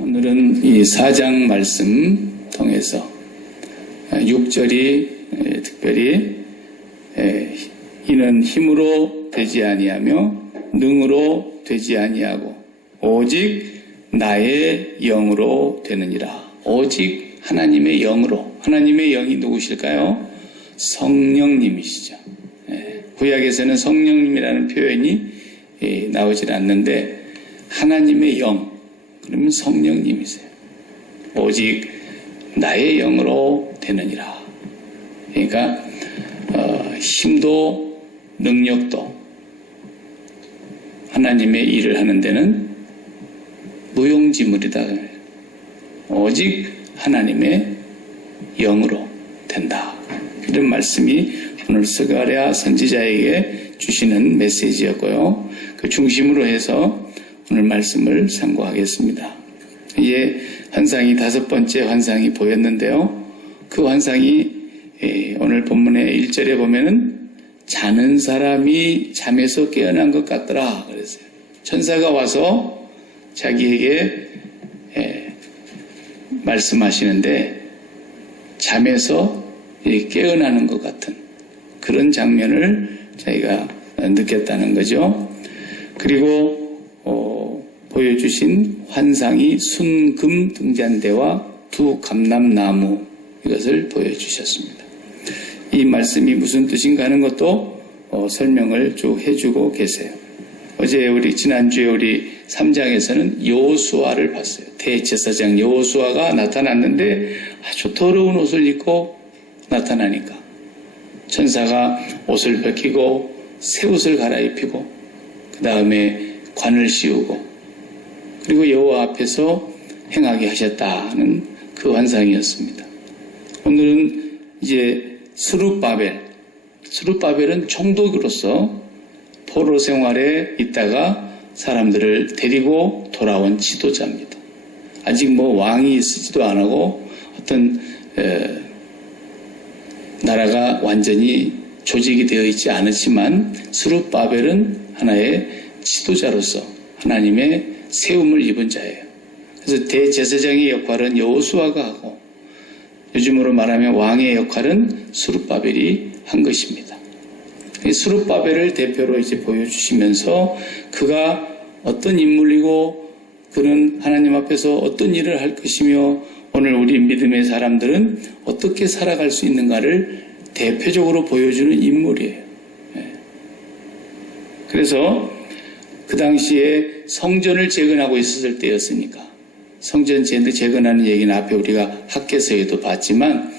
오늘은 이 4장 말씀 통해서 6절이 특별히 이는 힘으로 되지 아니하며 능으로 되지 아니하고 오직 나의 영으로 되느니라. 오직 하나님의 영으로. 하나님의 영이 누구실까요? 성령님이시죠. 구약에서는 성령님이라는 표현이 나오질 않는데 하나님의 영, 그러면 성령님이세요. 오직 나의 영으로 되느니라. 그러니까 힘도 능력도 하나님의 일을 하는 데는 무용지물이다. 오직 하나님의 영으로 된다. 이런 말씀이 오늘 스가랴 선지자에게 주시는 메시지였고요. 그 중심으로 해서 오늘 말씀을 상고하겠습니다. 이제 환상이 5번째 환상이 보였는데요. 그 환상이 오늘 본문의 1절에 보면은 자는 사람이 잠에서 깨어난 것 같더라 그랬어요. 천사가 와서 자기에게 말씀하시는데 잠에서 깨어나는 것 같은 그런 장면을 자기가 느꼈다는 거죠. 그리고 보여주신 환상이 순금 등잔대와 2 감람나무, 이것을 보여주셨습니다. 이 말씀이 무슨 뜻인가 하는 것도 설명을 쭉 해주고 계세요. 지난주에 우리 3장에서는 여호수아를 봤어요. 대제사장 여호수아가 나타났는데 아주 더러운 옷을 입고 나타나니까 천사가 옷을 벗기고 새 옷을 갈아입히고 그 다음에 관을 씌우고 그리고 여호와 앞에서 행하게 하셨다는 그 환상이었습니다. 오늘은 이제 스룹바벨은 총독으로서 포로 생활에 있다가 사람들을 데리고 돌아온 지도자입니다. 아직 왕이 있지도 않고 어떤 나라가 완전히 조직이 되어 있지 않았지만 스룹바벨은 하나의 지도자로서 하나님의 세움을 입은 자예요. 그래서 대제사장의 역할은 여호수아가 하고 요즘으로 말하면 왕의 역할은 스룹바벨이 한 것입니다. 스룹바벨을 대표로 이제 보여주시면서 그가 어떤 인물이고 그는 하나님 앞에서 어떤 일을 할 것이며 오늘 우리 믿음의 사람들은 어떻게 살아갈 수 있는가를 대표적으로 보여주는 인물이에요. 그래서 그 당시에 성전을 재건하고 있었을 때였으니까 성전 재건하는 얘기는 앞에 우리가 학개서에도 봤지만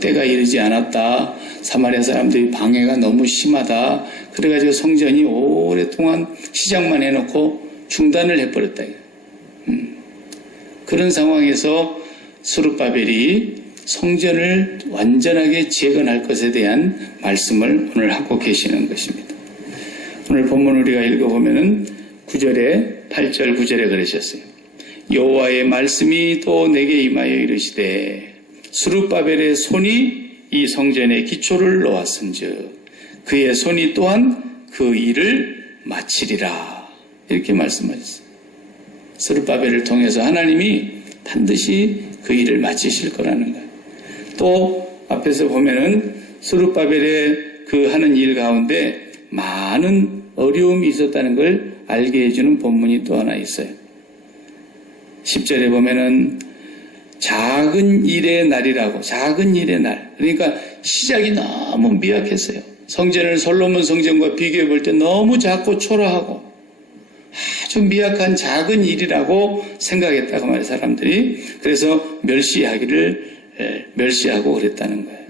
때가 이르지 않았다. 사마리아 사람들이 방해가 너무 심하다. 그래가지고 성전이 오랫동안 시작만 해놓고 중단을 해버렸다. 그런 상황에서 스룹바벨이 성전을 완전하게 재건할 것에 대한 말씀을 오늘 하고 계시는 것입니다. 오늘 본문 우리가 읽어보면은 8절 9절에 그러셨어요. 여호와의 말씀이 또 내게 임하여 이르시되 스룹바벨의 손이 이 성전의 기초를 놓았은즉 그의 손이 또한 그 일을 마치리라. 이렇게 말씀하셨어요. 스룹바벨을 통해서 하나님이 반드시 그 일을 마치실 거라는 거예요. 또 앞에서 보면은 스룹바벨의 그 하는 일 가운데 많은 어려움이 있었다는 걸 알게 해주는 본문이 또 하나 있어요. 10절에 보면은 작은 일의 날이라고. 작은 일의 날. 그러니까 시작이 너무 미약했어요. 성전을 솔로몬 성전과 비교해 볼 때 너무 작고 초라하고 아주 미약한 작은 일이라고 생각했다고 말해요, 사람들이. 그래서 멸시하고 그랬다는 거예요.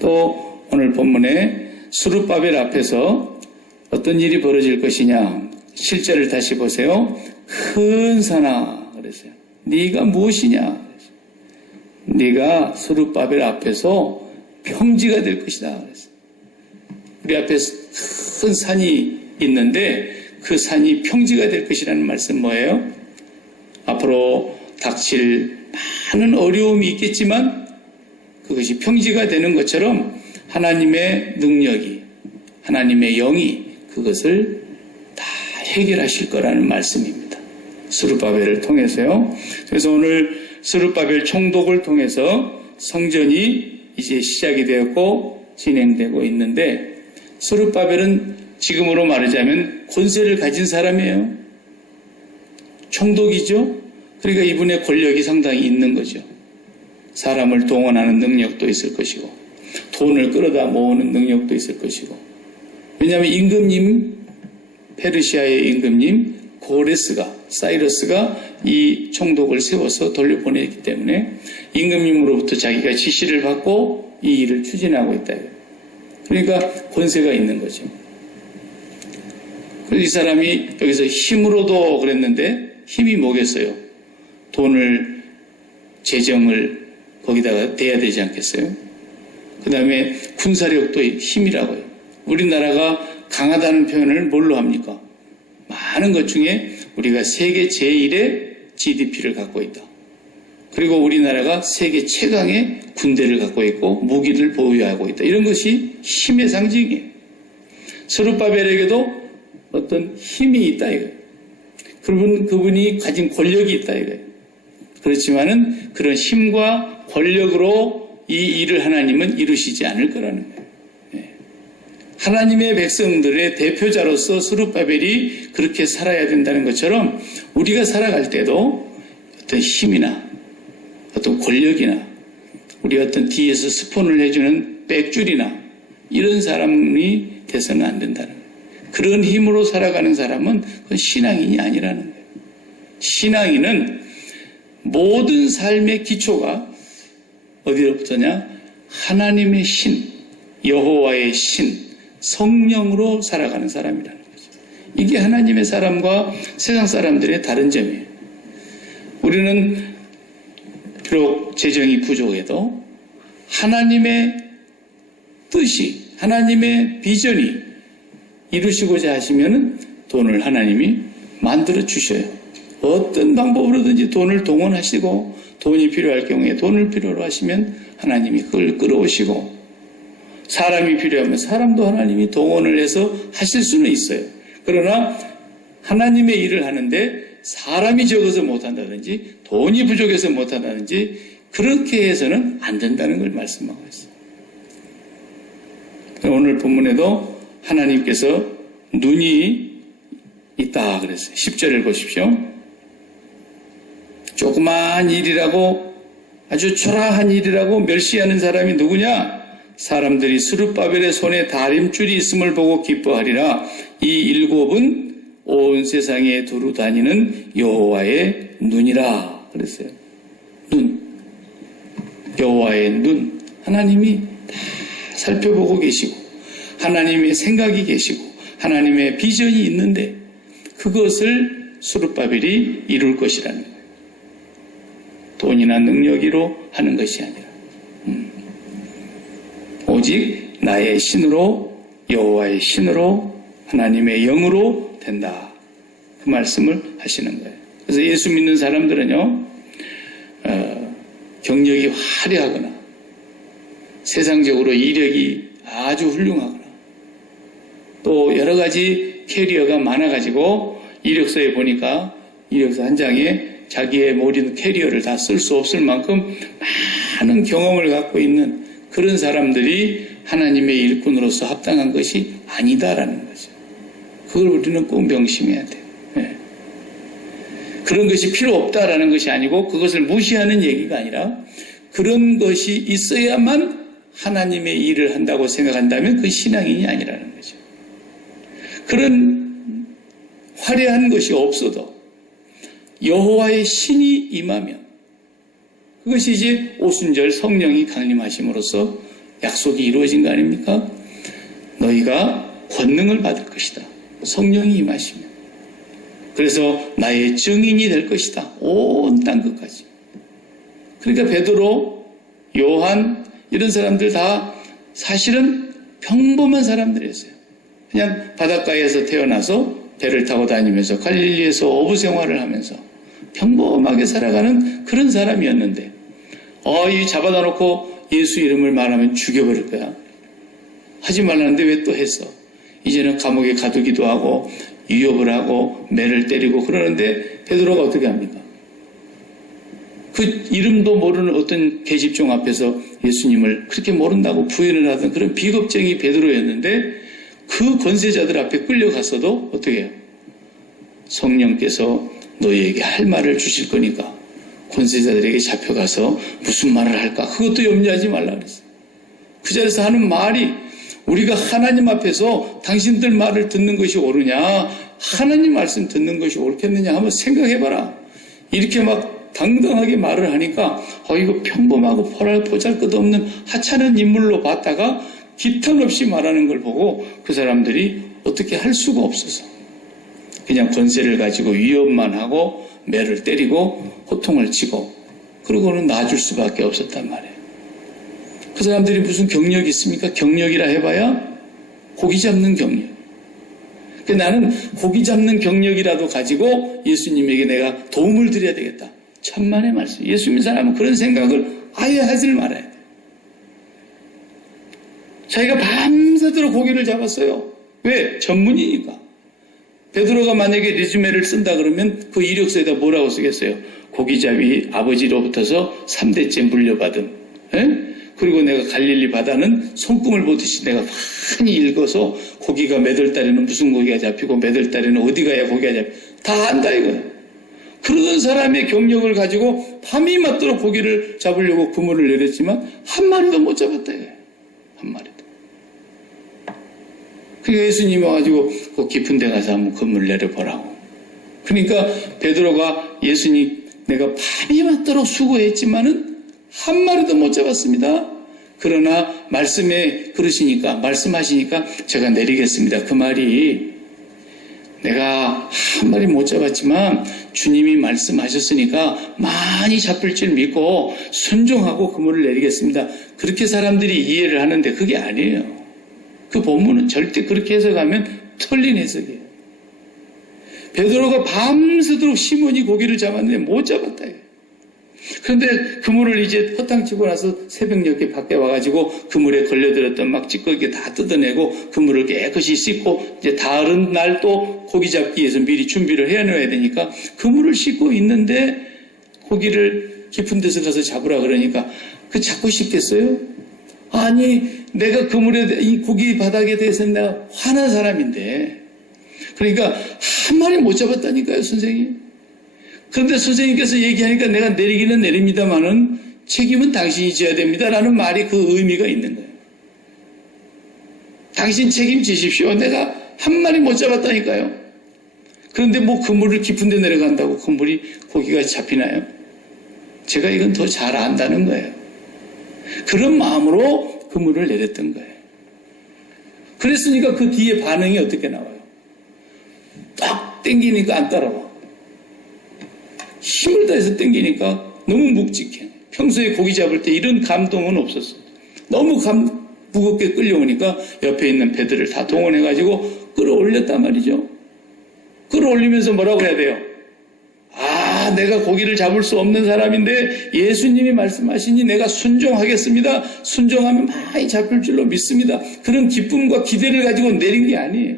또 오늘 본문에 스룹바벨 앞에서 어떤 일이 벌어질 것이냐. 7절을 다시 보세요. 큰 산아 그랬어요. 네가 무엇이냐? 네가 스룹바벨 앞에서 평지가 될 것이다 그랬어요. 우리 앞에 큰 산이 있는데 그 산이 평지가 될 것이라는 말씀 뭐예요? 앞으로 닥칠 많은 어려움이 있겠지만 그것이 평지가 되는 것처럼 하나님의 능력이, 하나님의 영이 그것을 다 해결하실 거라는 말씀입니다. 스룹바벨을 통해서요. 그래서 오늘 스룹바벨 총독을 통해서 성전이 이제 시작이 되었고 진행되고 있는데, 스룹바벨은 지금으로 말하자면 권세를 가진 사람이에요. 총독이죠. 그러니까 이분의 권력이 상당히 있는 거죠. 사람을 동원하는 능력도 있을 것이고 돈을 끌어다 모으는 능력도 있을 것이고. 왜냐하면 임금님, 페르시아의 임금님 사이러스가 이 총독을 세워서 돌려보냈기 때문에 임금님으로부터 자기가 지시를 받고 이 일을 추진하고 있다. 그러니까 권세가 있는 거죠. 그래서 이 사람이 여기서 힘으로도 그랬는데, 힘이 뭐겠어요? 돈을, 재정을 거기다가 대야 되지 않겠어요? 그 다음에 군사력도 힘이라고요. 우리나라가 강하다는 표현을 뭘로 합니까? 많은 것 중에 우리가 세계 제1의 GDP를 갖고 있다. 그리고 우리나라가 세계 최강의 군대를 갖고 있고 무기를 보유하고 있다. 이런 것이 힘의 상징이에요. 스룹바벨에게도 어떤 힘이 있다 이거예요. 그분이 가진 권력이 있다 이거예요. 그렇지만은 그런 힘과 권력으로 이 일을 하나님은 이루시지 않을 거라는 거예요. 하나님의 백성들의 대표자로서 스룹바벨이 그렇게 살아야 된다는 것처럼 우리가 살아갈 때도 어떤 힘이나 어떤 권력이나 우리 어떤 뒤에서 스폰을 해주는 백줄이나 이런 사람이 돼서는 안 된다는 거예요. 그런 힘으로 살아가는 사람은 그건 신앙인이 아니라는 거예요. 신앙인은 모든 삶의 기초가 어디로부터냐? 하나님의 신, 여호와의 신, 성령으로 살아가는 사람이라는 거죠. 이게 하나님의 사람과 세상 사람들의 다른 점이에요. 우리는 비록 재정이 부족해도 하나님의 뜻이, 하나님의 비전이 이루시고자 하시면은 돈을 하나님이 만들어 주셔요. 어떤 방법으로든지 돈을 동원하시고, 돈이 필요할 경우에 돈을 필요로 하시면 하나님이 그걸 끌어오시고, 사람이 필요하면 사람도 하나님이 동원을 해서 하실 수는 있어요. 그러나 하나님의 일을 하는데 사람이 적어서 못한다든지 돈이 부족해서 못한다든지 그렇게 해서는 안 된다는 걸 말씀하고 있어요. 오늘 본문에도 하나님께서 눈이 있다 그랬어요. 10절을 보십시오. 조그마한 일이라고, 아주 초라한 일이라고 멸시하는 사람이 누구냐? 사람들이 스룹바벨의 손에 다림줄이 있음을 보고 기뻐하리라. 이 7은 온 세상에 두루 다니는 여호와의 눈이라 그랬어요. 눈, 여호와의 눈. 하나님이 다 살펴보고 계시고 하나님의 생각이 계시고 하나님의 비전이 있는데 그것을 스룹바벨이 이룰 것이라는 거예요. 돈이나 능력으로 하는 것이 아니라 오직 나의 신으로, 여호와의 신으로, 하나님의 영으로 된다. 그 말씀을 하시는 거예요. 그래서 예수 믿는 사람들은요, 경력이 화려하거나 세상적으로 이력이 아주 훌륭하거나 또 여러 가지 캐리어가 많아가지고 이력서에 보니까 이력서 한 장에 자기의 모든 캐리어를 다 쓸 수 없을 만큼 많은 경험을 갖고 있는 그런 사람들이 하나님의 일꾼으로서 합당한 것이 아니다라는 거죠. 그걸 우리는 꼭 명심해야 돼요. 네. 그런 것이 필요 없다라는 것이 아니고 그것을 무시하는 얘기가 아니라 그런 것이 있어야만 하나님의 일을 한다고 생각한다면 그 신앙인이 아니라는 거죠. 그런 화려한 것이 없어도 여호와의 신이 임하면 그것이 이제 오순절 성령이 강림하심으로써 약속이 이루어진 거 아닙니까? 너희가 권능을 받을 것이다. 성령이 임하시면. 그래서 나의 증인이 될 것이다. 온 땅 끝까지. 그러니까 베드로, 요한 이런 사람들 다 사실은 평범한 사람들이었어요. 그냥 바닷가에서 태어나서 배를 타고 다니면서 갈릴리에서 어부 생활을 하면서 평범하게 살아가는 그런 사람이었는데 이 잡아다 놓고 예수 이름을 말하면 죽여버릴 거야. 하지 말라는데 왜 또 했어? 이제는 감옥에 가두기도 하고 위협을 하고 매를 때리고 그러는데 베드로가 어떻게 합니까? 그 이름도 모르는 어떤 계집종 앞에서 예수님을 그렇게 모른다고 부인을 하던 그런 비겁쟁이 베드로였는데 그 권세자들 앞에 끌려갔어도 어떻게 해요? 성령께서 너희에게 할 말을 주실 거니까 권세자들에게 잡혀가서 무슨 말을 할까? 그것도 염려하지 말라 그랬어요. 그 자리에서 하는 말이 우리가 하나님 앞에서 당신들 말을 듣는 것이 옳으냐? 하나님 말씀 듣는 것이 옳겠느냐? 한번 생각해봐라. 이렇게 막 당당하게 말을 하니까 이거 평범하고 보잘것없는 하찮은 인물로 봤다가 기탄 없이 말하는 걸 보고 그 사람들이 어떻게 할 수가 없어서 그냥 권세를 가지고 위협만 하고 매를 때리고 호통을 치고 그러고는 놔줄 수밖에 없었단 말이에요. 그 사람들이 무슨 경력이 있습니까? 경력이라 해봐야 고기 잡는 경력. 나는 고기 잡는 경력이라도 가지고 예수님에게 내가 도움을 드려야 되겠다. 천만의 말씀. 예수 믿는 사람은 그런 생각을 아예 하질 말아야 돼요. 자기가 밤새도록 고기를 잡았어요. 왜? 전문이니까. 베드로가 만약에 레주메를 쓴다 그러면 그 이력서에다 뭐라고 쓰겠어요? 고기잡이 아버지로부터서 3대째 물려받은. 에? 그리고 내가 갈릴리 바다는 손금을 보듯이 내가 많이 읽어서 고기가 몇 월 달에는 무슨 고기가 잡히고 몇 월 달에는 어디 가야 고기가 잡히고 다 안다 이거예요. 그러던 사람의 경력을 가지고 밤이 맞도록 고기를 잡으려고 그물을 내렸지만 한 마리도 못 잡았다 이거예요. 한 마리도. 그러니까 예수님이 와가지고 그 깊은 데 가서 한번 그물을 내려보라고. 그러니까 베드로가 예수님 내가 밤이 맞도록 수고했지만은 한 마리도 못 잡았습니다. 그러나 말씀에 말씀하시니까 제가 내리겠습니다. 그 말이 내가 한 마리 못 잡았지만 주님이 말씀하셨으니까 많이 잡힐 줄 믿고 순종하고 그물을 내리겠습니다. 그렇게 사람들이 이해를 하는데 그게 아니에요. 그 본문은 절대 그렇게 해석하면 틀린 해석이에요. 베드로가 밤새도록 시몬이 고기를 잡았는데 못 잡았다. 그런데 그물을 이제 허탕치고 나서 새벽녘에 밖에 와가지고 그물에 걸려들었던 막 찌꺼기 다 뜯어내고 그물을 깨끗이 씻고 이제 다른 날 또 고기 잡기 위해서 미리 준비를 해놓아야 되니까 그물을 씻고 있는데 고기를 깊은 데서 가서 잡으라 그러니까 그 잡고 싶겠어요? 아니 내가 그물에 이 고기 바닥에 대해서는 내가 화난 사람인데 그러니까 한 마리 못 잡았다니까요 선생님. 그런데 선생님께서 얘기하니까 내가 내리기는 내립니다만은 책임은 당신이 져야 됩니다라는 말이 그 의미가 있는 거예요. 당신 책임지십시오. 내가 한 마리 못 잡았다니까요. 그런데 뭐 그물을 깊은 데 내려간다고 그물이 고기가 잡히나요? 제가 이건 더 잘 안다는 거예요. 그런 마음으로 그물을 내렸던 거예요. 그랬으니까 그 뒤에 반응이 어떻게 나와요? 딱 땡기니까 안 따라와. 힘을 다해서 땡기니까 너무 묵직해. 평소에 고기 잡을 때 이런 감동은 없었어요. 너무 무겁게 끌려오니까 옆에 있는 배들을 다 동원해가지고 끌어올렸단 말이죠. 끌어올리면서 뭐라고 해야 돼요? 내가 고기를 잡을 수 없는 사람인데 예수님이 말씀하시니 내가 순종하겠습니다. 순종하면 많이 잡힐 줄로 믿습니다. 그런 기쁨과 기대를 가지고 내린 게 아니에요.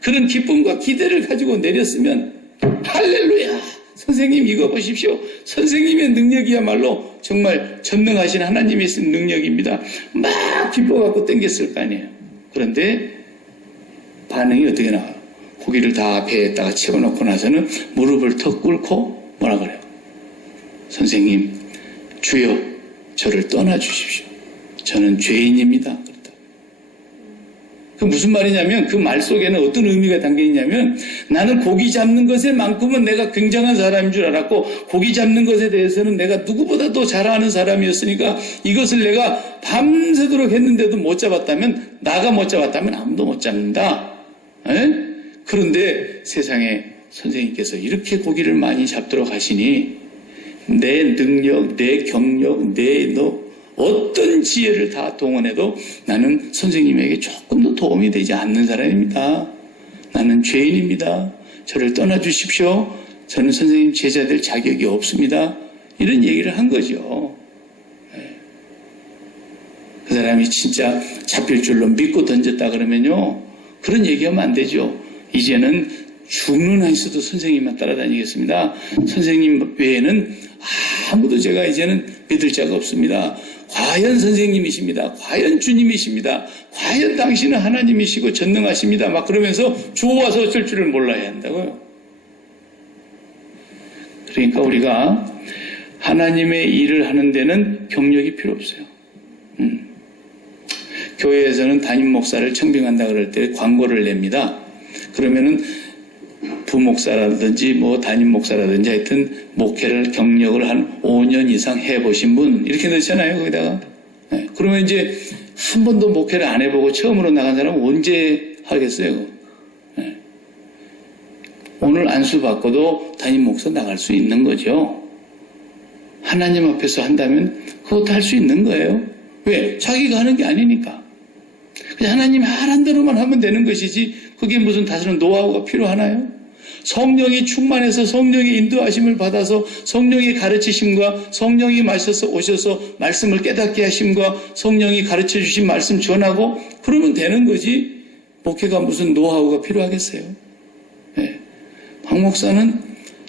그런 기쁨과 기대를 가지고 내렸으면 할렐루야! 선생님 이거 보십시오. 선생님의 능력이야말로 정말 전능하신 하나님의 쓴 능력입니다. 막 기뻐갖고 땡겼을 거 아니에요. 그런데 반응이 어떻게 나와요? 고기를 다 배에다가 채워놓고 나서는 무릎을 턱 꿇고 뭐라 그래요? 선생님, 주여 저를 떠나주십시오. 저는 죄인입니다. 그랬다. 그 무슨 말이냐면 그 말 속에는 어떤 의미가 담겨있냐면 나는 고기 잡는 것에만큼은 내가 굉장한 사람인 줄 알았고 고기 잡는 것에 대해서는 내가 누구보다도 잘 아는 사람이었으니까 이것을 내가 밤새도록 했는데도 못 잡았다면 나가 못 잡았다면 아무도 못 잡는다. 에? 그런데 세상에 선생님께서 이렇게 고기를 많이 잡도록 하시니 내 능력, 내 경력, 어떤 지혜를 다 동원해도 나는 선생님에게 조금도 도움이 되지 않는 사람입니다. 나는 죄인입니다. 저를 떠나주십시오. 저는 선생님 제자 될 자격이 없습니다. 이런 얘기를 한 거죠. 그 사람이 진짜 잡힐 줄로 믿고 던졌다 그러면요. 그런 얘기하면 안 되죠. 이제는 죽는 한시도 선생님만 따라다니겠습니다. 선생님 외에는 아무도 제가 이제는 믿을 자가 없습니다. 과연 선생님이십니다. 과연 주님이십니다. 과연 당신은 하나님이시고 전능하십니다. 막 그러면서 좋아서 어쩔 줄을 몰라야 한다고요. 그러니까 우리가 하나님의 일을 하는 데는 경력이 필요 없어요. 교회에서는 담임 목사를 청빙한다 그럴 때 광고를 냅니다. 그러면은 부목사라든지 뭐 담임 목사라든지 하여튼 목회를 경력을 한 5년 이상 해보신 분 이렇게 넣잖아요. 거기다가. 네. 그러면 이제 한 번도 목회를 안 해보고 처음으로 나간 사람은 언제 하겠어요? 네. 오늘 안수 받고도 담임 목사 나갈 수 있는 거죠. 하나님 앞에서 한다면 그것도 할 수 있는 거예요. 왜? 자기가 하는 게 아니니까. 그냥 하나님 하란 대로만 하면 되는 것이지 그게 무슨 다른 노하우가 필요하나요? 성령이 충만해서 성령의 인도하심을 받아서 성령의 가르치심과 성령이 오셔서 말씀을 깨닫게 하심과 성령이 가르쳐 주신 말씀 전하고 그러면 되는 거지 목회가 무슨 노하우가 필요하겠어요? 네. 박 목사는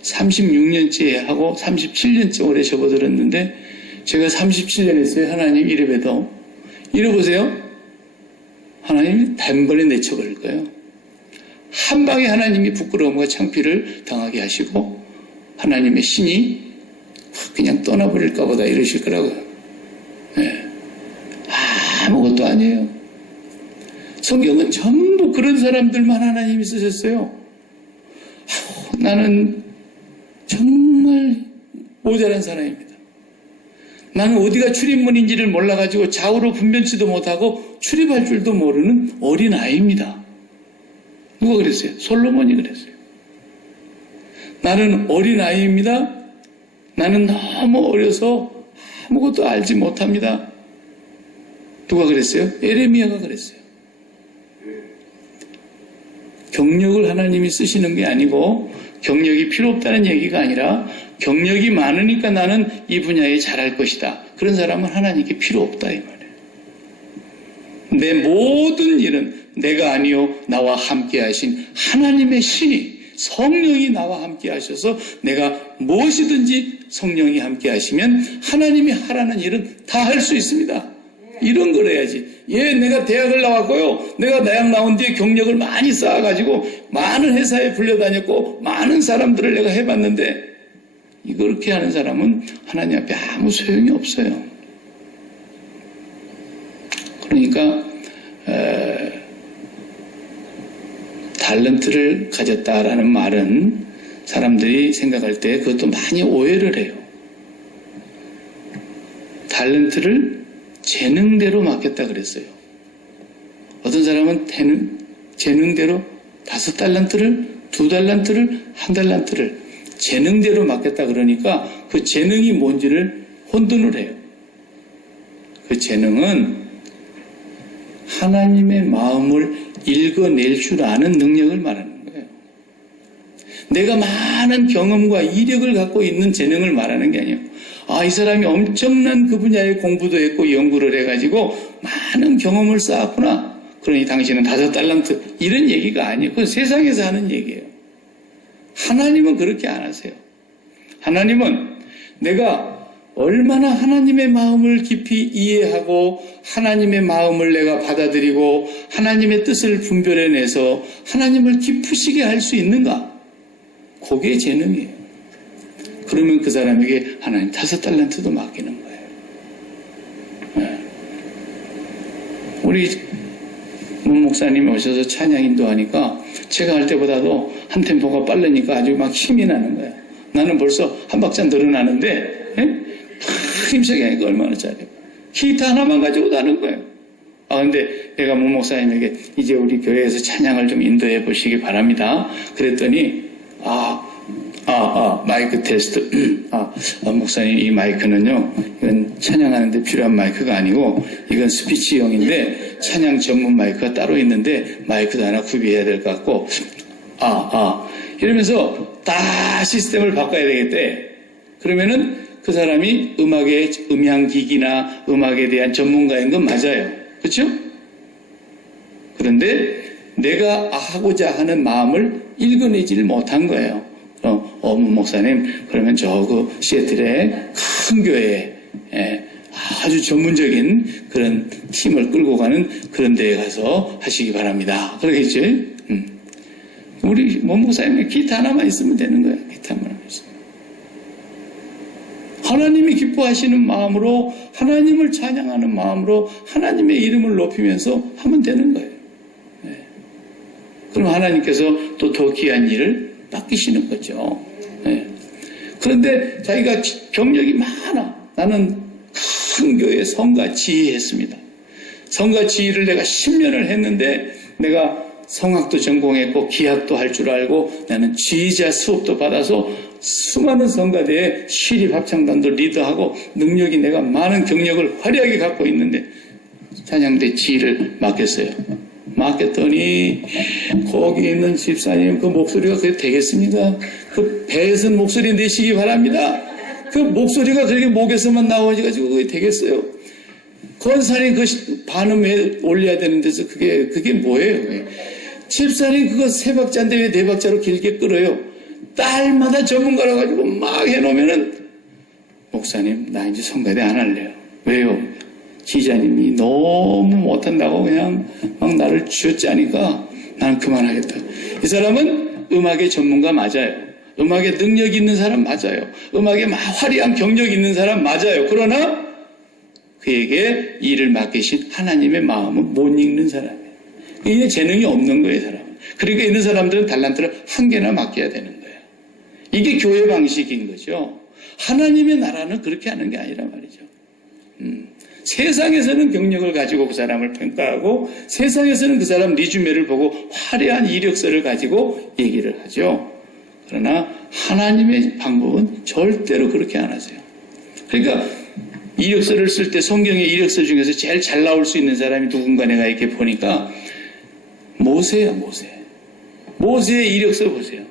36년째 하고 37년째 오래 접어들었는데 제가 37년 했어요. 하나님 이래봬도 이래보세요. 하나님이 단번에 내쳐버릴 거예요. 한 방에 하나님이 부끄러움과 창피를 당하게 하시고 하나님의 신이 그냥 떠나버릴까 보다 이러실 거라고요. 네. 아무것도 아니에요. 성경은 전부 그런 사람들만 하나님이 쓰셨어요. 나는 정말 모자란 사람입니다. 나는 어디가 출입문인지를 몰라가지고 좌우로 분변치도 못하고 출입할 줄도 모르는 어린아이입니다. 누가 그랬어요? 솔로몬이 그랬어요. 나는 어린아이입니다. 나는 너무 어려서 아무것도 알지 못합니다. 누가 그랬어요? 에레미야가 그랬어요. 경력을 하나님이 쓰시는 게 아니고 경력이 필요 없다는 얘기가 아니라 경력이 많으니까 나는 이 분야에 잘할 것이다. 그런 사람은 하나님께 필요 없다 이 말이에요. 내 모든 일은 내가 아니요 나와 함께 하신 하나님의 신이 성령이 나와 함께 하셔서 내가 무엇이든지 성령이 함께 하시면 하나님이 하라는 일은 다 할 수 있습니다. 이런 걸 해야지. 내가 대학을 나왔고요. 내가 대학 나온 뒤에 경력을 많이 쌓아가지고 많은 회사에 불려다녔고 많은 사람들을 내가 해봤는데 이렇게 하는 사람은 하나님 앞에 아무 소용이 없어요. 그러니까 탤런트를 가졌다라는 말은 사람들이 생각할 때 그것도 많이 오해를 해요. 탤런트를 재능대로 맡겼다 그랬어요. 어떤 사람은 재능대로 5달란트를, 2달란트를, 1달란트를 재능대로 맡겼다 그러니까 그 재능이 뭔지를 혼돈을 해요. 그 재능은 하나님의 마음을 읽어낼 줄 아는 능력을 말하는 거예요. 내가 많은 경험과 이력을 갖고 있는 재능을 말하는 게 아니에요. 이 사람이 엄청난 그 분야에 공부도 했고 연구를 해가지고 많은 경험을 쌓았구나. 그러니 당신은 5달란트 이런 얘기가 아니에요. 그건 세상에서 하는 얘기예요. 하나님은 그렇게 안 하세요. 하나님은 내가 얼마나 하나님의 마음을 깊이 이해하고 하나님의 마음을 내가 받아들이고 하나님의 뜻을 분별해내서 하나님을 기쁘시게 할 수 있는가? 그게 재능이에요. 그러면 그 사람에게 하나님 5달란트도 맡기는 거예요. 네. 우리 문 목사님이 오셔서 찬양 인도하니까 제가 할 때보다도 한 템포가 빠르니까 아주 막 힘이 나는 거예요. 나는 벌써 한 박자 늘어나는데 힘세게 하니까 얼마나 잘해요. 기타 하나만 가지고도 하는 거예요. 근데 내가 문 목사님에게 이제 우리 교회에서 찬양을 좀 인도해 보시기 바랍니다. 그랬더니 마이크 테스트. 목사님 이 마이크는요, 이건 찬양하는데 필요한 마이크가 아니고 이건 스피치용인데 찬양 전문 마이크가 따로 있는데 마이크도 하나 구비해야 될 것 같고 이러면서 다 시스템을 바꿔야 되겠대. 그러면은 그 사람이 음악의 음향기기나 음악에 대한 전문가인 건 맞아요. 그렇죠? 그런데 내가 하고자 하는 마음을 읽어내지를 못한 거예요. 목사님, 그러면 그 시애틀의 큰 교회에 아주 전문적인 그런 팀을 끌고 가는 그런 데에 가서 하시기 바랍니다. 그러겠지? 우리 목사님은 기타 하나만 있으면 되는 거예요. 기타 하나만 있으면. 하나님이 기뻐하시는 마음으로, 하나님을 찬양하는 마음으로 하나님의 이름을 높이면서 하면 되는 거예요. 그럼 하나님께서 또 더 귀한 일을 맡기시는 거죠. 그런데 자기가 경력이 많아. 나는 큰 교회 성가 지휘했습니다. 성가 지휘를 내가 10년을 했는데 내가 성악도 전공했고 기악도 할 줄 알고 나는 지휘자 수업도 받아서 수많은 성가대에 시립 합창단도 리더하고 능력이 내가 많은 경력을 화려하게 갖고 있는데 찬양대 지휘를 맡겼어요. 맡겼더니 거기 있는 집사님 그 목소리가 그게 되겠습니까? 그 배선 목소리 내시기 바랍니다. 그 목소리가 그렇게 목에서만 나와가지고 그게 되겠어요? 권사님 그 반음에 올려야 되는 데서 그게 뭐예요? 그게? 집사님 그거 세 박자인데 왜 네 박자로 길게 끌어요? 딸마다 전문가라 가지고 막 해놓으면은 목사님 나 이제 성가대 안 할래요. 왜요? 지자님이 너무 못한다고 그냥 막 나를 쥐어짜니까 나는 그만하겠다. 이 사람은 음악의 전문가 맞아요. 음악에 능력 있는 사람 맞아요. 음악에 화려한 경력 있는 사람 맞아요. 그러나 그에게 일을 맡기신 하나님의 마음은 못 읽는 사람이에요. 이게 재능이 없는 거예요, 사람은. 그러니까 있는 사람들은 달란트를 한 개나 맡겨야 되는 거예요. 이게 교회 방식인 거죠. 하나님의 나라는 그렇게 하는 게 아니란 말이죠. 세상에서는 경력을 가지고 그 사람을 평가하고 세상에서는 그 사람 리주메를 보고 화려한 이력서를 가지고 얘기를 하죠. 그러나 하나님의 방법은 절대로 그렇게 안 하세요. 그러니까 이력서를 쓸 때 성경의 이력서 중에서 제일 잘 나올 수 있는 사람이 누군가 내가 이렇게 보니까 모세야, 모세. 모세의 이력서 보세요.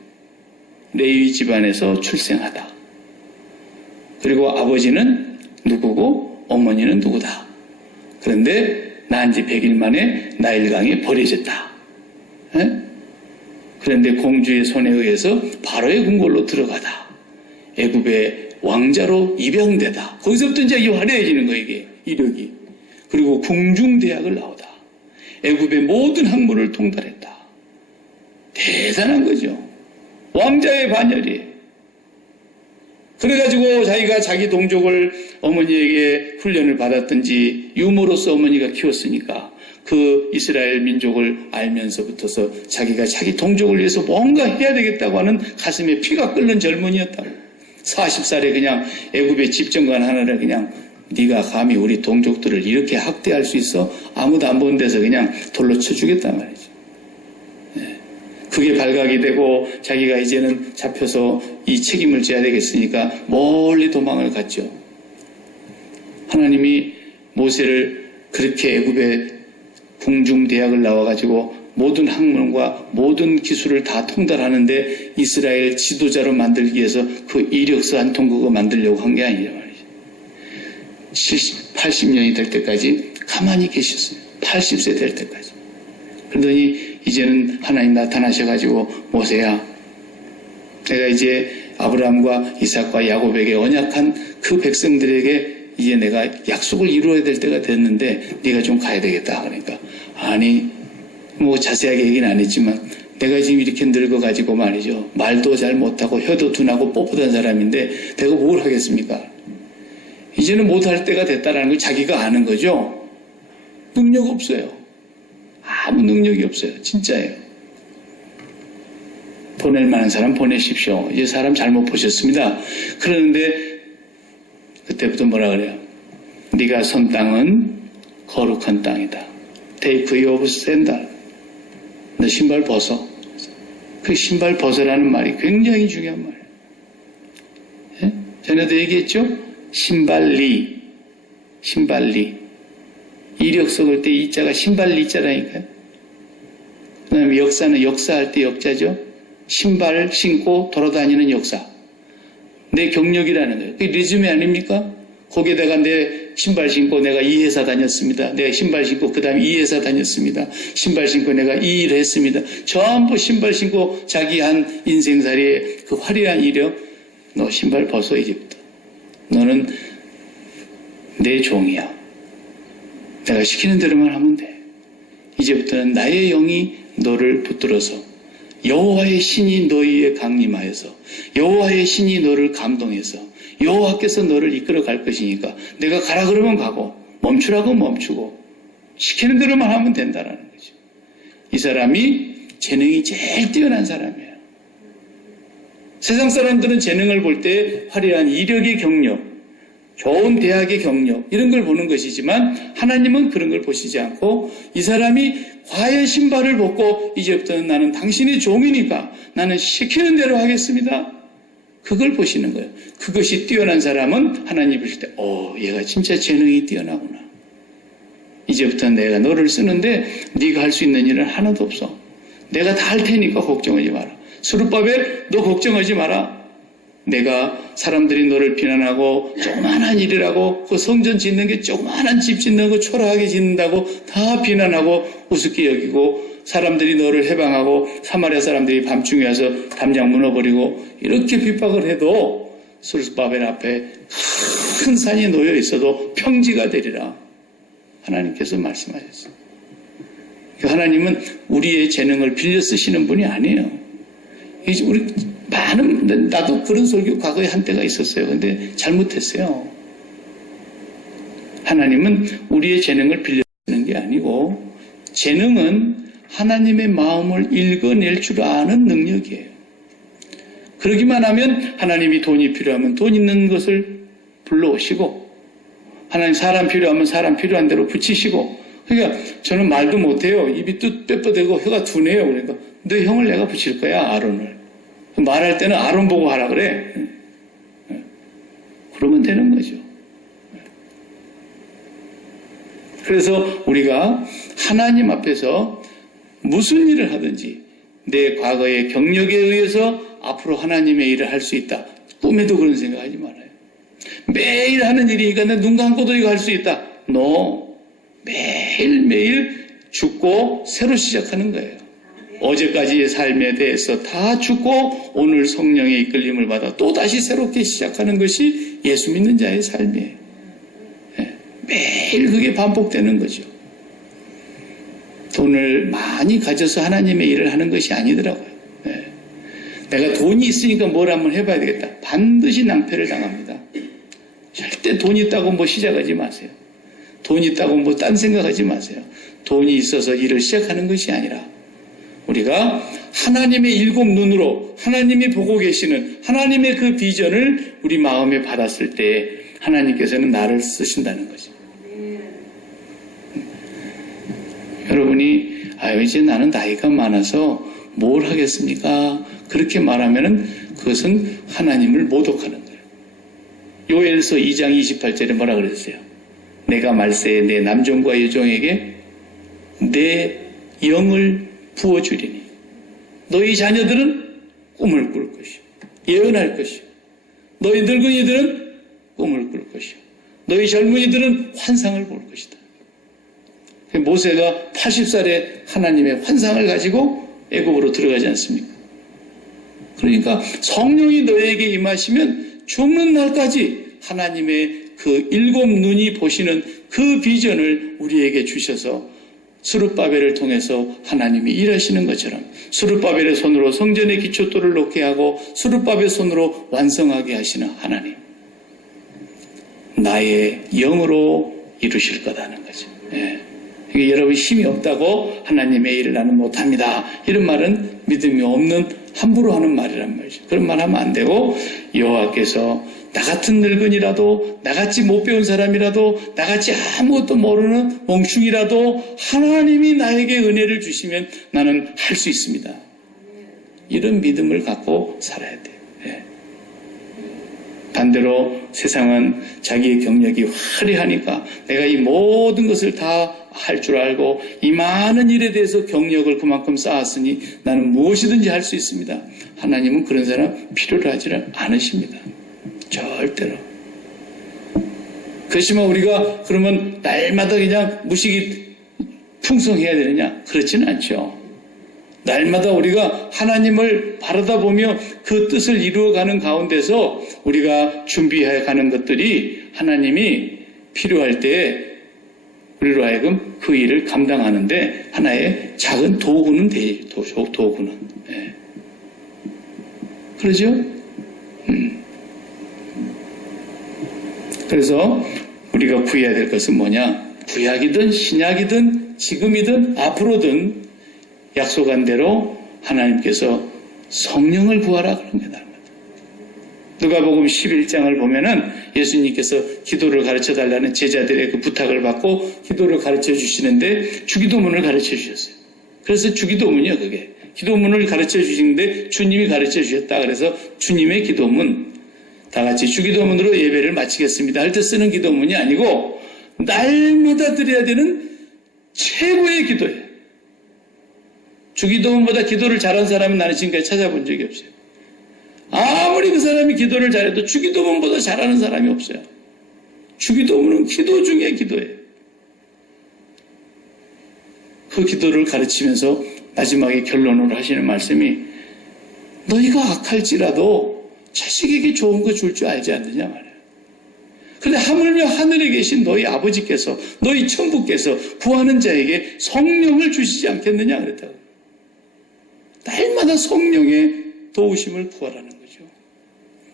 레위 집안에서 출생하다. 그리고 아버지는 누구고 어머니는 누구다. 그런데 난 지 100일 만에 나일강에 버려졌다. 에? 그런데 공주의 손에 의해서 바로의 궁궐로 들어가다. 애굽의 왕자로 입양되다. 거기서부터 이제 화려해지는 거예요, 이게 이력이. 그리고 궁중대학을 나오다. 애굽의 모든 학문을 통달했다. 대단한 거죠. 왕자의 반열이에요. 그래가지고 자기가 자기 동족을 어머니에게 훈련을 받았든지 유모로서 어머니가 키웠으니까 그 이스라엘 민족을 알면서부터서 자기가 자기 동족을 위해서 뭔가 해야 되겠다고 하는 가슴에 피가 끓는 젊은이였다고. 40살에 그냥 애굽의 집정관 하나를 그냥 네가 감히 우리 동족들을 이렇게 학대할 수 있어? 아무도 안 보는 데서 그냥 돌로 쳐주겠단 말이죠. 그게 발각이 되고 자기가 이제는 잡혀서 이 책임을 져야 되겠으니까 멀리 도망을 갔죠. 하나님이 모세를 그렇게 애굽의 궁중대학을 나와가지고 모든 학문과 모든 기술을 다 통달하는데 이스라엘 지도자로 만들기 위해서 그 이력서 한 통 그거 만들려고 한 게 아니란 말이죠. 80년이 될 때까지 가만히 계셨어요. 80세 될 때까지. 그러더니 이제는 하나님 나타나셔가지고 모세야, 내가 이제 아브라함과 이삭과 야곱에게 언약한 그 백성들에게 이제 내가 약속을 이루어야 될 때가 됐는데 네가 좀 가야 되겠다. 그러니까 아니 뭐 자세하게 얘기는 안 했지만 내가 지금 이렇게 늙어가지고 말이죠. 말도 잘 못하고 혀도 둔하고 뻣뻣한 사람인데 내가 뭘 하겠습니까? 이제는 못할 때가 됐다라는 걸 자기가 아는 거죠. 능력 없어요. 아무 능력이 없어요. 진짜예요. 보낼 만한 사람 보내십시오. 이제 사람 잘못 보셨습니다. 그러는데 그때부터 뭐라 그래요? 네가 선 땅은 거룩한 땅이다. Take your sandal. 너 신발 벗어. 그 신발 벗으라는 말이 굉장히 중요한 말이에요. 예? 전에도 얘기했죠? 신발리. 이력서 그럴 때 이자가 신발리 자라니까요. 그 다음에 역사는 역사할 때 역자죠. 신발 신고 돌아다니는 역사. 내 경력이라는 거예요. 그게 리즈메 아닙니까? 거기에다가 내 신발 신고 내가 이 회사 다녔습니다. 내가 신발 신고 그 다음에 이 회사 다녔습니다. 신발 신고 내가 이 일을 했습니다. 전부 신발 신고 자기 한 인생살이의 그 화려한 이력, 너 신발 벗어 이제부터. 너는 내 종이야. 내가 시키는 대로만 하면 돼. 이제부터는 나의 영이 너를 붙들어서 여호와의 신이 너희에 강림하여서 여호와의 신이 너를 감동해서 여호와께서 너를 이끌어 갈 것이니까 내가 가라 그러면 가고 멈추라고 멈추고 시키는 대로만 하면 된다라는 거죠. 이 사람이 재능이 제일 뛰어난 사람이에요. 세상 사람들은 재능을 볼 때 화려한 이력의 경력, 좋은 대학의 경력 이런 걸 보는 것이지만 하나님은 그런 걸 보시지 않고 이 사람이 과연 신발을 벗고 이제부터는 나는 당신의 종이니까 나는 시키는 대로 하겠습니다. 그걸 보시는 거예요. 그것이 뛰어난 사람은 하나님 보실 때 얘가 진짜 재능이 뛰어나구나. 이제부터는 내가 너를 쓰는데 네가 할 수 있는 일은 하나도 없어. 내가 다 할 테니까 걱정하지 마라. 스룹바벨 너 걱정하지 마라. 내가 사람들이 너를 비난하고 조그만한 일이라고 그 성전 짓는 게 조그만한 집 짓는 거 초라하게 짓는다고 다 비난하고 우습게 여기고 사람들이 너를 해방하고 사마리아 사람들이 밤중에 와서 담장 무너버리고 이렇게 핍박을 해도 스룹바벨 앞에 큰 산이 놓여 있어도 평지가 되리라. 하나님께서 말씀하셨어요. 하나님은 우리의 재능을 빌려 쓰시는 분이 아니에요. 우리 많은, 나도 그런 설교 과거에 한때가 있었어요. 근데 잘못했어요. 하나님은 우리의 재능을 빌려 쓰는 게 아니고 재능은 하나님의 마음을 읽어낼 줄 아는 능력이에요. 그러기만 하면 하나님이 돈이 필요하면 돈 있는 것을 불러오시고 하나님 사람 필요하면 사람 필요한 대로 붙이시고 그러니까 저는 말도 못해요. 입이 뚝 뼈뼈대고 혀가 둔해요. 그러니까 너 형을 내가 붙일 거야, 아론을. 말할 때는 아론 보고 하라 그래. 그러면 되는 거죠. 그래서 우리가 하나님 앞에서 무슨 일을 하든지 내 과거의 경력에 의해서 앞으로 하나님의 일을 할 수 있다. 꿈에도 그런 생각하지 말아요. 매일 하는 일이니까 내 눈 감고도 이거 할 수 있다. No. 매일매일 죽고 새로 시작하는 거예요. 어제까지의 삶에 대해서 다 죽고 오늘 성령의 이끌림을 받아 또 다시 새롭게 시작하는 것이 예수 믿는 자의 삶이에요. 매일 그게 반복되는 거죠. 돈을 많이 가져서 하나님의 일을 하는 것이 아니더라고요. 내가 돈이 있으니까 뭘 한번 해봐야 되겠다. 반드시 낭패를 당합니다. 절대 돈 있다고 뭐 시작하지 마세요. 돈 있다고 뭐 딴 생각하지 마세요. 돈이 있어서 일을 시작하는 것이 아니라 우리가 하나님의 일곱 눈으로 하나님이 보고 계시는 하나님의 그 비전을 우리 마음에 받았을 때 하나님께서는 나를 쓰신다는 거죠. 여러분이 이제 나는 나이가 많아서 뭘 하겠습니까? 그렇게 말하면은 그것은 하나님을 모독하는 거예요. 요엘서 2장 28절에 뭐라 그랬어요? 내가 말세에 내 남종과 여종에게 내 영을 부어주리니 너희 자녀들은 꿈을 꿀 것이요 예언할 것이요 너희 늙은이들은 꿈을 꿀 것이요 너희 젊은이들은 환상을 볼 것이다. 모세가 80살에 하나님의 환상을 가지고 애굽으로 들어가지 않습니까? 그러니까 성령이 너에게 임하시면 죽는 날까지 하나님의 그 일곱 눈이 보시는 그 비전을 우리에게 주셔서 스룹바벨을 통해서 하나님이 일하시는 것처럼 스룹바벨의 손으로 성전의 기초돌을 놓게 하고 스룹바벨의 손으로 완성하게 하시는 하나님, 나의 영으로 이루실 거다는 거죠. 여러분 힘이 없다고 하나님의 일을 나는 못합니다. 이런 말은 믿음이 없는 함부로 하는 말이란 말이죠. 그런 말 하면 안 되고 여호와께서 나 같은 늙은이라도 나같이 못 배운 사람이라도 나같이 아무것도 모르는 멍충이라도 하나님이 나에게 은혜를 주시면 나는 할 수 있습니다. 이런 믿음을 갖고 살아야 돼요. 반대로 세상은 자기의 경력이 화려하니까 내가 이 모든 것을 다 할 줄 알고 이 많은 일에 대해서 경력을 그만큼 쌓았으니 나는 무엇이든지 할 수 있습니다. 하나님은 그런 사람 필요로 하지 않으십니다. 절대로. 그렇지만 우리가 그러면 날마다 그냥 무식이 풍성해야 되느냐? 그렇지는 않죠. 날마다 우리가 하나님을 바라다 보며 그 뜻을 이루어가는 가운데서 우리가 준비해 가는 것들이 하나님이 필요할 때 우리로 하여금 그 일을 감당하는데 하나의 작은 도구는 도구는. 예. 그러죠? 그래서 우리가 구해야 될 것은 뭐냐? 구약이든 신약이든 지금이든 앞으로든 약속한 대로 하나님께서 성령을 구하라 그런 게 나옵니다. 누가복음 11장을 보면은 예수님께서 기도를 가르쳐 달라는 제자들의 그 부탁을 받고 기도를 가르쳐 주시는데 주기도문을 가르쳐 주셨어요. 그래서 주기도문이요, 그게. 기도문을 가르쳐 주시는데 주님이 가르쳐 주셨다. 그래서 주님의 기도문, 다 같이 주기도문으로 예배를 마치겠습니다 할 때 쓰는 기도문이 아니고 날마다 드려야 되는 최고의 기도예요. 주기도문보다 기도를 잘한 사람은 나는 지금까지 찾아본 적이 없어요. 아무리 그 사람이 기도를 잘해도 주기도문보다 잘하는 사람이 없어요. 주기도문은 기도 중에 기도예요. 그 기도를 가르치면서 마지막에 결론으로 하시는 말씀이 너희가 악할지라도 자식에게 좋은 거 줄 줄 알지 않느냐 말이에요. 그런데 하물며 하늘에 계신 너희 아버지께서 너희 천부께서 구하는 자에게 성령을 주시지 않겠느냐 그랬다고. 날마다 성령의 도우심을 구하라는 거죠.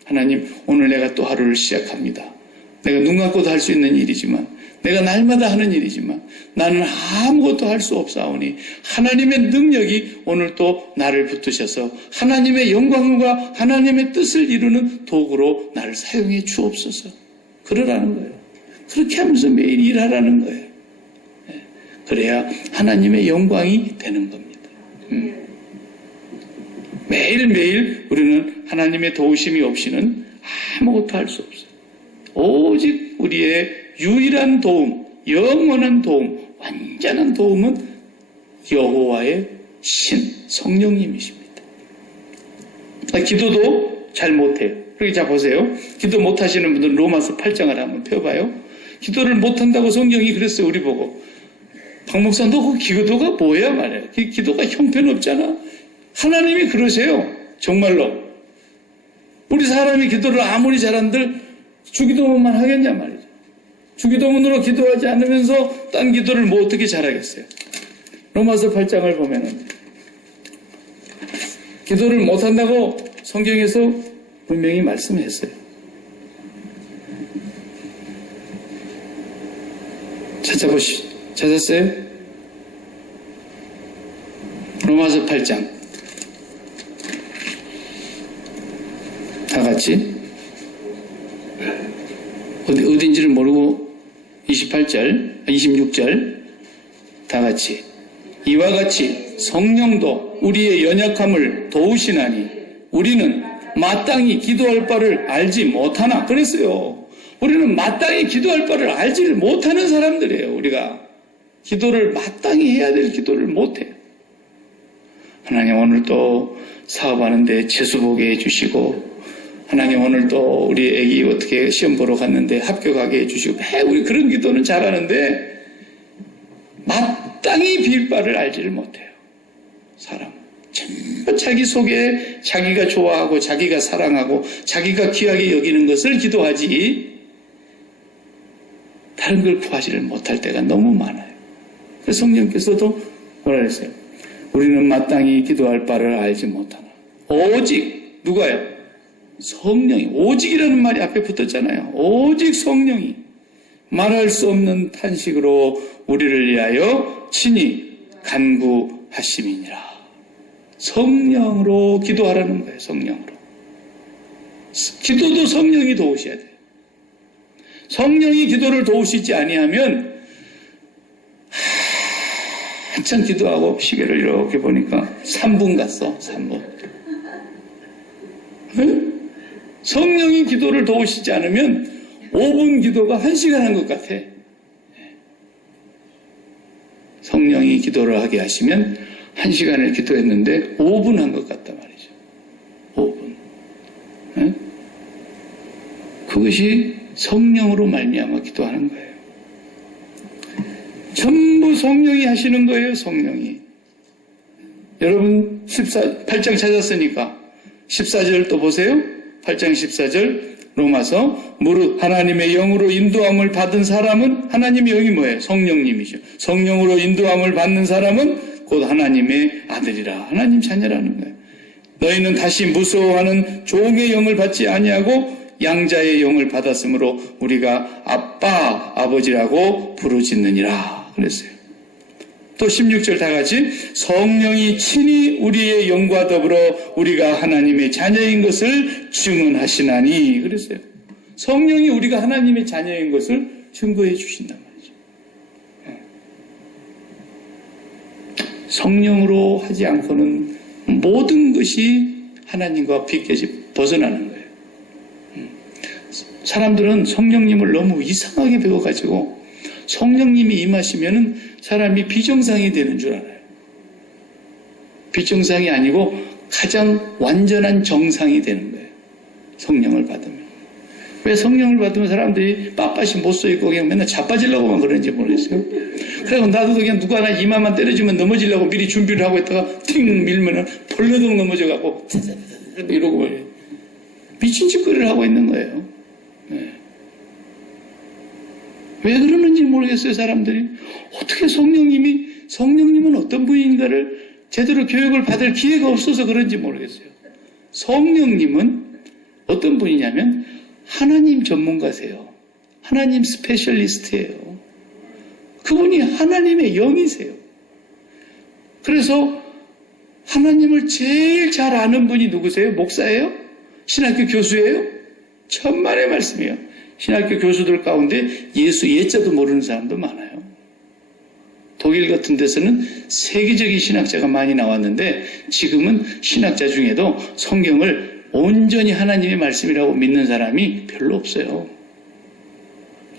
하나님, 오늘 내가 또 하루를 시작합니다. 내가 눈 감고도 할 수 있는 일이지만, 내가 날마다 하는 일이지만 나는 아무것도 할 수 없사오니 하나님의 능력이 오늘 또 나를 붙드셔서 하나님의 영광과 하나님의 뜻을 이루는 도구로 나를 사용해 주옵소서. 그러라는 거예요. 그렇게 하면서 매일 일하라는 거예요. 그래야 하나님의 영광이 되는 겁니다. 매일매일 우리는 하나님의 도우심이 없이는 아무것도 할 수 없어요. 오직 우리의 유일한 도움, 영원한 도움, 완전한 도움은 여호와의 신, 성령님이십니다. 기도도 잘 못해요. 그렇게 자 보세요. 기도 못하시는 분들은 로마서 8장을 한번 펴봐요. 기도를 못한다고 성경이 그랬어요. 우리 보고. 박 목사 너 그 기도가 뭐야 말이야. 기도가 형편없잖아. 하나님이 그러세요. 정말로. 우리 사람이 기도를 아무리 잘한들 주기도문만 하겠냐 말이죠. 주기도문으로 기도하지 않으면서 딴 기도를 뭐 어떻게 잘하겠어요. 로마서 8장을 보면은 기도를 못한다고 성경에서 분명히 말씀했어요. 찾았어요? 로마서 8장 다 같이 어딘지를 모르고 28절 26절 다 같이 이와 같이 성령도 우리의 연약함을 도우시나니 우리는 마땅히 기도할 바를 알지 못하나 그랬어요. 우리는 마땅히 기도할 바를 알지를 못하는 사람들이에요. 우리가 기도를 마땅히 해야 될 기도를 못해요. 하나님 오늘 또 사업하는데 재수 보게 해주시고 하나님 오늘 또 우리 애기 어떻게 시험 보러 갔는데 합격하게 해주시고 우리 그런 기도는 잘하는데 마땅히 빌 바를 알지를 못해요. 사람 전부 자기 속에 자기가 좋아하고 자기가 사랑하고 자기가 귀하게 여기는 것을 기도하지 다른 걸 구하지를 못할 때가 너무 많아요. 그래서 성령께서도 뭐라 했어요? 우리는 마땅히 기도할 바를 알지 못하나 오직 누가요? 성령이. 오직이라는 말이 앞에 붙었잖아요. 오직 성령이 말할 수 없는 탄식으로 우리를 위하여 친히 간구하심이니라. 성령으로 기도하라는 거예요. 성령으로. 기도도 성령이 도우셔야 돼요. 성령이 기도를 도우시지 아니하면 한참 기도하고 시계를 이렇게 보니까 3분 갔어. 3분. 네? 성령이 기도를 도우시지 않으면 5분 기도가 1시간 한 것 같아. 성령이 기도를 하게 하시면 1시간을 기도했는데 5분 한 것 같단 말이죠. 5분. 네? 그것이 성령으로 말미암아 기도하는 거예요. 전부 성령이 하시는 거예요. 성령이. 여러분 8장 찾았으니까 14절 또 보세요. 8장 14절 로마서 무릇 하나님의 영으로 인도함을 받은 사람은, 하나님의 영이 뭐예요? 성령님이죠. 성령으로 인도함을 받는 사람은 곧 하나님의 아들이라, 하나님 자녀라는 거예요. 너희는 다시 무서워하는 종의 영을 받지 아니하고 양자의 영을 받았으므로 우리가 아빠 아버지라고 부르짖느니라 그랬어요. 또 16절 다 같이 성령이 친히 우리의 영과 더불어 우리가 하나님의 자녀인 것을 증언하시나니 그랬어요. 성령이 우리가 하나님의 자녀인 것을 증거해 주신단 말이죠. 성령으로 하지 않고는 모든 것이 하나님과 벗어나는 거예요. 사람들은 성령님을 너무 이상하게 배워가지고 성령님이 임하시면은 사람이 비정상이 되는 줄 알아요. 비정상이 아니고 가장 완전한 정상이 되는 거예요. 성령을 받으면. 왜 성령을 받으면 사람들이 빳빳이 못 서 있고 그냥 맨날 자빠지려고만 그러는지 모르겠어요. 그래서 나도 그냥 누가 하나 이마만 때려주면 넘어지려고 미리 준비를 하고 있다가 팅 밀면은 벌러덩 넘어져갖고 이러고 말이에요. 미친 짓거리를 하고 있는 거예요. 네. 왜 그러는지 모르겠어요, 사람들이. 어떻게 성령님은 어떤 분인가를 제대로 교육을 받을 기회가 없어서 그런지 모르겠어요. 성령님은 어떤 분이냐면 하나님 전문가세요. 하나님 스페셜리스트예요. 그분이 하나님의 영이세요. 그래서 하나님을 제일 잘 아는 분이 누구세요? 목사예요? 신학교 교수예요? 천만의 말씀이에요. 신학교 교수들 가운데 예수 예자도 모르는 사람도 많아요. 독일 같은 데서는 세계적인 신학자가 많이 나왔는데 지금은 신학자 중에도 성경을 온전히 하나님의 말씀이라고 믿는 사람이 별로 없어요.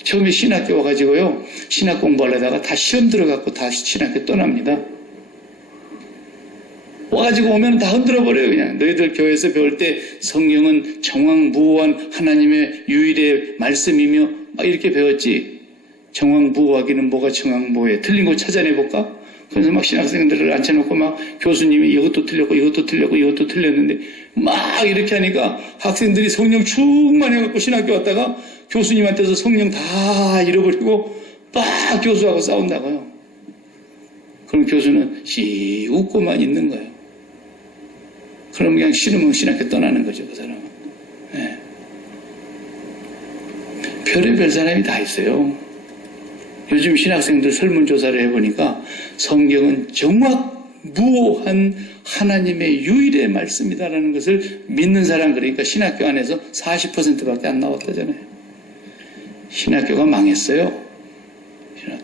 처음에 신학교 와가지고요, 신학 공부하려다가 다 시험 들어갖고 다시 신학교 떠납니다. 와가지고 오면 다 흔들어버려요. 그냥 너희들 교회에서 배울 때 성경은 정황무오한 하나님의 유일의 말씀이며 막 이렇게 배웠지. 정황무오하기는 뭐가 정황무오해. 틀린 거 찾아내볼까? 그래서 막 신학생들을 앉혀놓고 막 교수님이 이것도 틀렸고 이것도 틀렸고 이것도 틀렸는데 막 이렇게 하니까 학생들이 성령 충만해갖고 신학교 왔다가 교수님한테서 성령 다 잃어버리고 막 교수하고 싸운다고요. 그럼 교수는 씩 웃고만 있는 거예요. 그럼 그냥 싫으면 신학교 떠나는 거죠, 그 사람은. 네. 별의별 사람이 다 있어요. 요즘 신학생들 설문조사를 해보니까 성경은 정확무오한 하나님의 유일의 말씀이다라는 것을 믿는 사람, 그러니까 신학교 안에서 40%밖에 안 나왔다잖아요. 신학교가 망했어요. 신학교.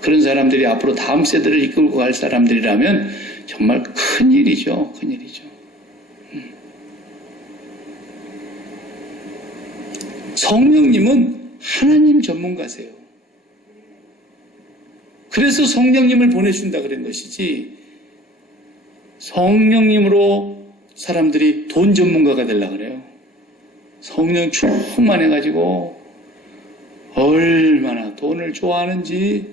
그런 사람들이 앞으로 다음 세대를 이끌고 갈 사람들이라면 정말 큰일이죠. 큰일이죠. 성령님은 하나님 전문가세요. 그래서 성령님을 보내준다 그런 것이지, 성령님으로 사람들이 돈 전문가가 되려고 그래요. 성령 충만해가지고 얼마나 돈을 좋아하는지,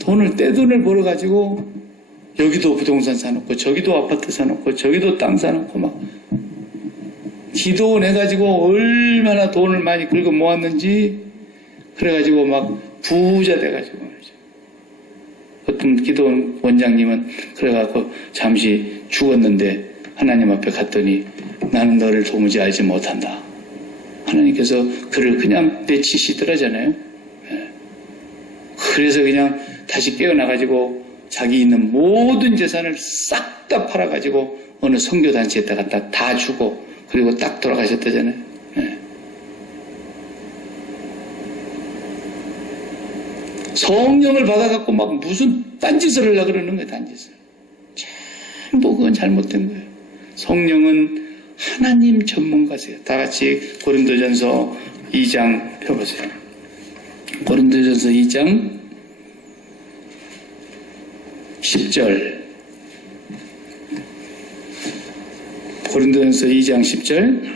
돈을 떼돈을 벌어가지고 여기도 부동산 사놓고 저기도 아파트 사놓고 저기도 땅 사놓고 막 기도원 해가지고 얼마나 돈을 많이 긁어 모았는지, 그래가지고 막 부자 돼가지고 말이죠. 어떤 기도원 원장님은 그래갖고 잠시 죽었는데 하나님 앞에 갔더니 나는 너를 도무지 알지 못한다. 하나님께서 그를 그냥 내치시더라잖아요. 그래서 그냥 다시 깨어나가지고 자기 있는 모든 재산을 싹 다 팔아가지고 어느 선교단체에다 갖다 다 주고 그리고 딱 돌아가셨다잖아요. 네. 성령을 받아갖고 막 무슨 딴짓을 하려고 그러는 거예요. 딴짓을. 전부 그건 잘못된 거예요. 성령은 하나님 전문가세요. 다 같이 고린도전서 2장 펴보세요. 고린도전서 2장 10절. 고린도전서 2장 10절.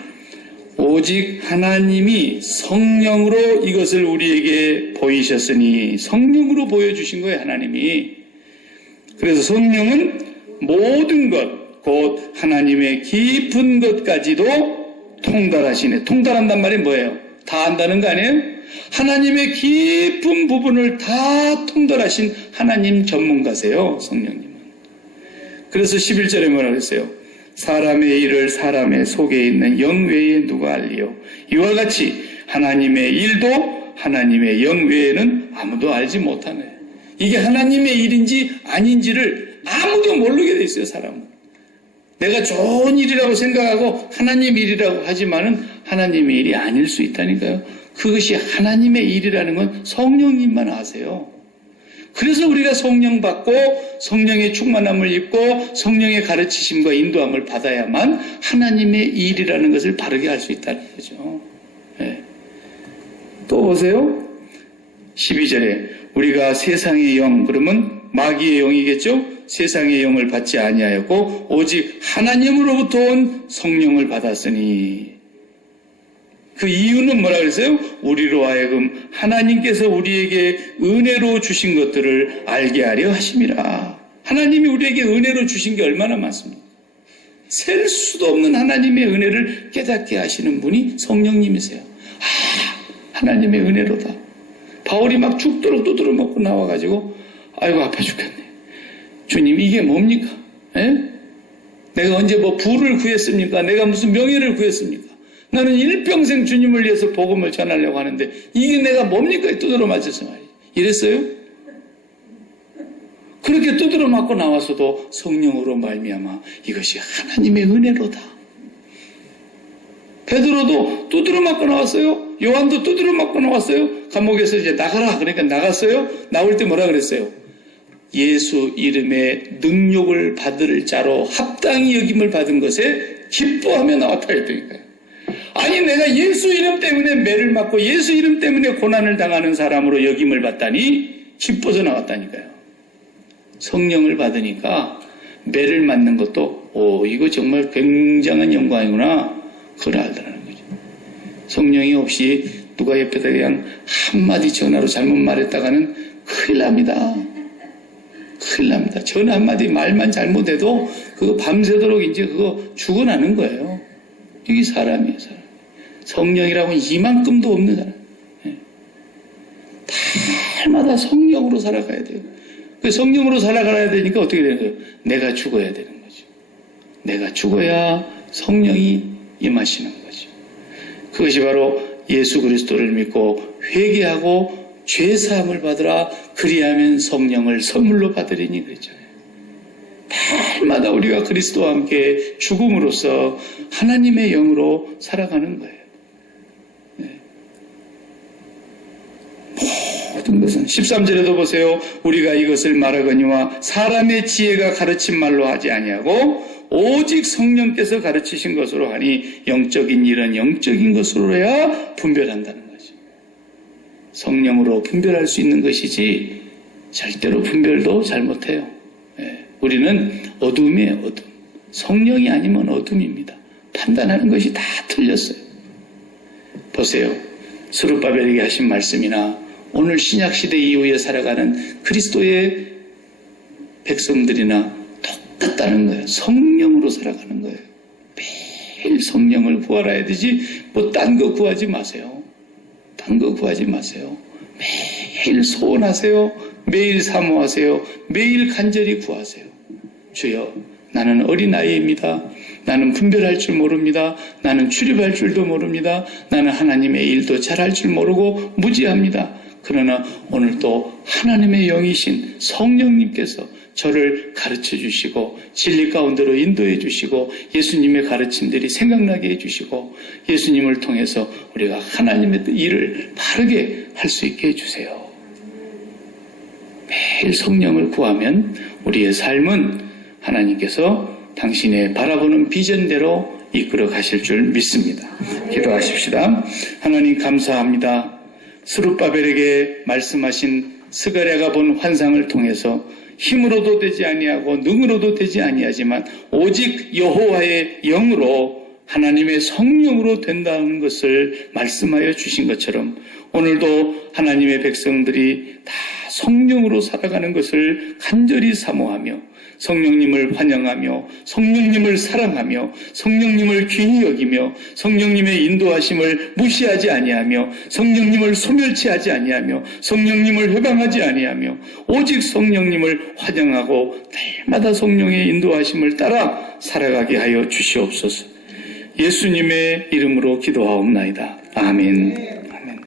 오직 하나님이 성령으로 이것을 우리에게 보이셨으니, 성령으로 보여주신 거예요, 하나님이. 그래서 성령은 모든 것, 곧 하나님의 깊은 것까지도 통달하시네. 통달한단 말이 뭐예요? 다 안다는 거 아니에요? 하나님의 깊은 부분을 다 통달하신 하나님 전문가세요, 성령님은. 그래서 11절에 뭐라 그랬어요? 사람의 일을 사람의 속에 있는 영 외에 누가 알리요? 이와 같이 하나님의 일도 하나님의 영 외에는 아무도 알지 못하네. 이게 하나님의 일인지 아닌지를 아무도 모르게 돼 있어요, 사람은. 내가 좋은 일이라고 생각하고 하나님 일이라고 하지만은 하나님의 일이 아닐 수 있다니까요. 그것이 하나님의 일이라는 건 성령님만 아세요. 그래서 우리가 성령 받고 성령의 충만함을 입고 성령의 가르치심과 인도함을 받아야만 하나님의 일이라는 것을 바르게 할 수 있다는 거죠. 네. 또 보세요. 12절에 우리가 세상의 영, 그러면 마귀의 영이겠죠? 세상의 영을 받지 아니하였고 오직 하나님으로부터 온 성령을 받았으니, 그 이유는 뭐라 그랬어요? 우리로 하여금 하나님께서 우리에게 은혜로 주신 것들을 알게 하려 하심이라. 하나님이 우리에게 은혜로 주신 게 얼마나 많습니까? 셀 수도 없는 하나님의 은혜를 깨닫게 하시는 분이 성령님이세요. 하나님의 은혜로다. 바울이 막 죽도록 두드러 먹고 나와가지고 아이고 아파 죽겠네. 주님 이게 뭡니까? 에? 내가 언제 뭐 부를 구했습니까? 내가 무슨 명예를 구했습니까? 나는 일평생 주님을 위해서 복음을 전하려고 하는데 이게 내가 뭡니까? 두드러 맞아서 말이에요. 이랬어요? 그렇게 두드러 맞고 나와서도 성령으로 말미암아 이것이 하나님의 은혜로다. 베드로도 두드러 맞고 나왔어요. 요한도 두드러 맞고 나왔어요. 감옥에서 이제 나가라 그러니까 나갔어요. 나올 때 뭐라 그랬어요? 예수 이름의 능력을 받을 자로 합당히 여김을 받은 것에 기뻐하며 나왔다 했더니까요. 아니 내가 예수 이름 때문에 매를 맞고 예수 이름 때문에 고난을 당하는 사람으로 여김을 받다니 기뻐서 나왔다니까요. 성령을 받으니까 매를 맞는 것도 이거 정말 굉장한 영광이구나 그걸 알더라는 거죠. 성령이 없이 누가 옆에다 그냥 한마디 전화로 잘못 말했다가는 큰일 납니다. 큰일 납니다. 전화 한마디 말만 잘못해도 그거 밤새도록 이제 그거 죽어나는 거예요. 이게 사람이에요, 사람. 성령이라고는 이만큼도 없는 사람. 네. 달마다 성령으로 살아가야 돼요. 그 성령으로 살아가야 되니까 어떻게 되는 거예요? 내가 죽어야 되는 거죠. 내가 죽어야 성령이 임하시는 거죠. 그것이 바로 예수 그리스도를 믿고 회개하고 죄사함을 받으라 그리하면 성령을 선물로 받으리니 그랬잖아요. 달마다 우리가 그리스도와 함께 죽음으로써 하나님의 영으로 살아가는 거예요. 네. 모든 것은 13절에도 보세요. 우리가 이것을 말하거니와 사람의 지혜가 가르친 말로 하지 아니하고 오직 성령께서 가르치신 것으로 하니 영적인 일은 영적인 것으로 해야 분별한다는 거죠. 성령으로 분별할 수 있는 것이지 절대로 분별도 잘못해요. 네. 우리는 어둠이에요, 어둠. 성령이 아니면 어둠입니다. 판단하는 것이 다 틀렸어요. 보세요. 스룹바벨에게 하신 말씀이나 오늘 신약시대 이후에 살아가는 그리스도의 백성들이나 똑같다는 거예요. 성령으로 살아가는 거예요. 매일 성령을 구하라 되지 뭐 딴 거 구하지 마세요. 딴 거 구하지 마세요. 매일 소원하세요. 매일 사모하세요. 매일 간절히 구하세요. 주여, 나는 어린아이입니다. 나는 분별할 줄 모릅니다. 나는 출입할 줄도 모릅니다. 나는 하나님의 일도 잘할 줄 모르고 무지합니다. 그러나 오늘 또 하나님의 영이신 성령님께서 저를 가르쳐 주시고 진리 가운데로 인도해 주시고 예수님의 가르침들이 생각나게 해 주시고 예수님을 통해서 우리가 하나님의 일을 바르게 할 수 있게 해 주세요. 매일 성령을 구하면 우리의 삶은 하나님께서 당신의 바라보는 비전대로 이끌어 가실 줄 믿습니다. 기도하십시다. 하나님 감사합니다. 스룹바벨에게 말씀하신 스가랴가 본 환상을 통해서 힘으로도 되지 아니하고 능으로도 되지 아니하지만 오직 여호와의 영으로 하나님의 성령으로 된다는 것을 말씀하여 주신 것처럼 오늘도 하나님의 백성들이 다 성령으로 살아가는 것을 간절히 사모하며 성령님을 환영하며 성령님을 사랑하며 성령님을 귀히 여기며 성령님의 인도하심을 무시하지 아니하며 성령님을 소멸치하지 아니하며 성령님을 회방하지 아니하며 오직 성령님을 환영하고 날마다 성령의 인도하심을 따라 살아가게 하여 주시옵소서. 예수님의 이름으로 기도하옵나이다. 아멘.